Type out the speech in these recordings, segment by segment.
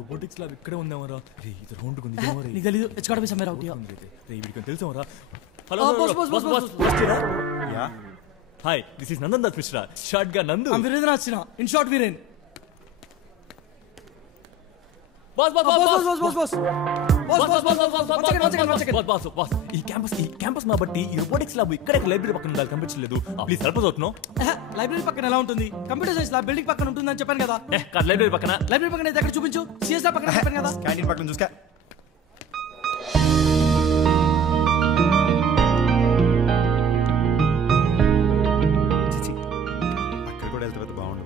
Robotics lab ఇక్కడే ఉందామరా. రే ఇది round ఉంది. నీకు తెలీదు. It's got be somewhere out here. రే వీడికి తెలుసామరా. Hello boss. Yeah hi, this is Nandan Das Mishra. Short గా Nandu. I am Virendra Sinha. In short Viren. Boss. ఈ క్యాంపస్ మా బట్టి ఈ రోబోటిక్స్ ల్యాబ్ ఇక్కడ లైబ్రరీ పక్కన ఉండాలి, కనిపించలేదు. Please help us out. No library పక్కన ఎలా ఉంటుంది? కంప్యూటర్ సైన్స్ ల్యాబ్ బిల్డింగ్ పక్కన ఉంటుందని చెప్పాను కదా. లైబ్రరీ పక్కన అయితే ఎక్కడ చూపించు. సిఎస్ ల్యాబ్ పక్కన చెప్పాను కదా. క్యాంటీన్ పక్కన చూస్తా. అక్కడ కూడా వెళ్తే బాగుండు.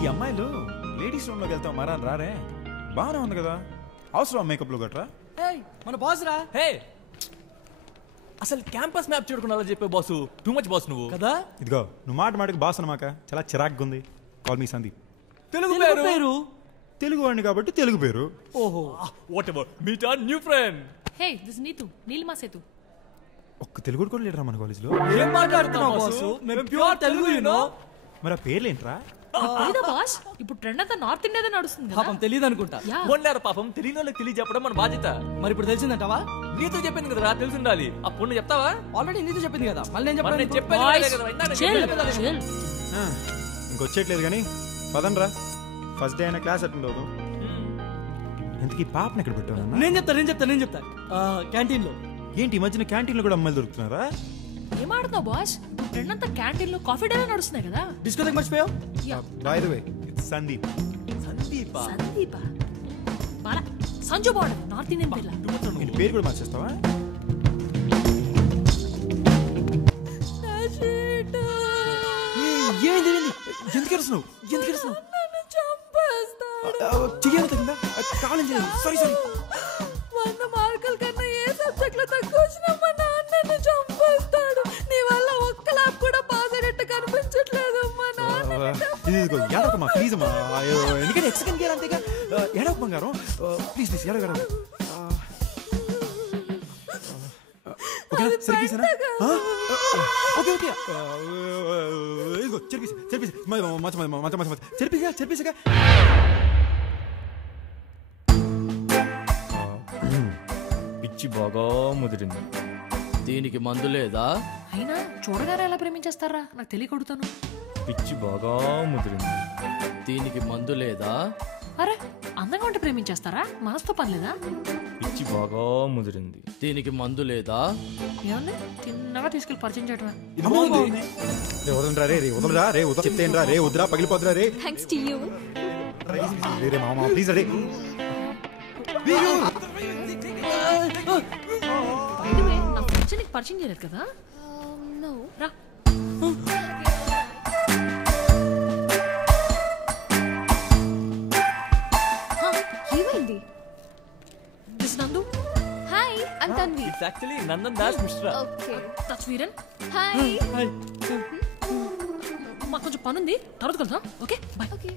ఈ అమ్మాయిలు లేడీస్ రూమ్ లోకి వెళ్తాం మరా రారే. బాగానే ఉంది కదా, అవసరం మేకప్ లో గట్రా. మన బాస్ రా. హే అసలు క్యాంపస్ మ్యాప్ చూడకుండా చెప్పే బాసు టూ మచ్ బాస్ నువ్వు కదా. ఇదిగో నువ్వు మాటకి బాస్ అన్నమాక చాలా చిరాగ్గా ఉంది. Call me Sandeep. తెలుగు పేరు. తెలుగు వాడిని కాబట్టి తెలుగు పేరు. ఓహో whatever meet our new friend. Hey this Neetu Neelima Sethu. ఒక్క తెలుగు కూడా లేడరా మన కాలేజ్ లో. ఏం మాట్లాడుతున్నావు బాసు? మేము ప్యూర్ తెలుగు యు నో. మరి ఆ పేర్లేంట్రా? ఏదో బాస్ ఇప్పుడు ట్రెండ్ అంతా నార్త్ ఇండియాదే నడుస్తుంది. పాపం తెలియదు అనుకుంటా. మొన్నారా పాపం తెలియని వాళ్ళకి తెలియజెప్పడం మన బాధ్యత. మరి ఇప్పుడు తెలిసిందంటావా? నీతో చెప్పింది కదరా తెలిసి ఉండాలి. ఆ పొన్ను చెప్తావా? ఆల్రెడీ నీతో చెప్పింది కదా, మళ్ళీ నేను చెప్పాను. ఇంకొచ్చేట్లేదు కానీ పదండ్రా, ఫస్ట్ డే అయినా క్లాస్ అటెండ్ అవుతాం. ఎందుకు ఈ పాపను ఎక్కడ పెట్టాను? నేను చెప్తా క్యాంటీన్ లో. ఏంటి ఈ మధ్యన క్యాంటీన్ లో కూడా అమ్మాయిలు దొరుకుతున్నారా? ఏం ఆడుతున్నావు బాస్? ట్రెండ్ అంతా క్యాంటీన్ లో కాఫీ డే నడుస్తున్నాయి కదా. డిస్కో దగ్గర మర్చిపోయావు. By the way it's Sandeep. సందీపా బాలా సంజు బాగుంది. నార్త్ ఇండియన్ పిల్ల. నీ పేరు కూడా మార్చేస్తావా? ఎందుకు ఎరుస్తున్నావు? సారీ 100 మార్కుల కన్నా ఏ సబ్జెక్ట్ లో తక్కువ వచ్చినా మా నాన్న నన్ను చంపేస్తాడు. నీ వల్ల ఒక్క ల్యాబ్ కూడా పాస్ అయ్యేట్టు కనిపించట్లేదు. మా నాన్న ఏడవకమ్మా ప్లీజ్ అమ్మా. ఎందుకంటే ఎక్స్‌కెన్ గేర్ అంతేగా. ఏడవక బంగారం ప్లీజ్ ఏడవ. ఓకే సరిగేసానా? ఓకే ఇదిగో చెరిపేసి చెరిపేసిగా. పిచ్చి బాగా ముదిరింది. దీనికి మందు లేదా? అయినా చూడగానే ఎలా ప్రేమించేస్తారా? నాకు తెలియకొడుతాను. పిచ్చి బాగా ముదిరింది. దీనికి మందు లేదా? అరే అందంగా ఉంటే ప్రేమించేస్తారా? మనసుతో పని లేదా? పిచ్చి బాగా ముదిరింది. దీనికి మందు లేదా? ఏమండి తిన్నగా తీసుకెళ్ళి పరిచయం చేయటమే. వదలరా రే చెప్తేనరా రే వద్దురా పగిలిపోద్దురా రే. Thanks to you. రే మామా ప్లీజ్ రే. నా ఫ్రెండ్స్ నీకు పరిచయం చేయలేదు కదా. నో రా ఏమైంది? దిస్ నందు. Hi I'm Tanvi. It's actually Nandan Das Mishra. Okay that's Veeran. Hi. మాకు కొంచెం పని ఉంది, తర్వాత కలుద్దాం. Okay bye. ఓకే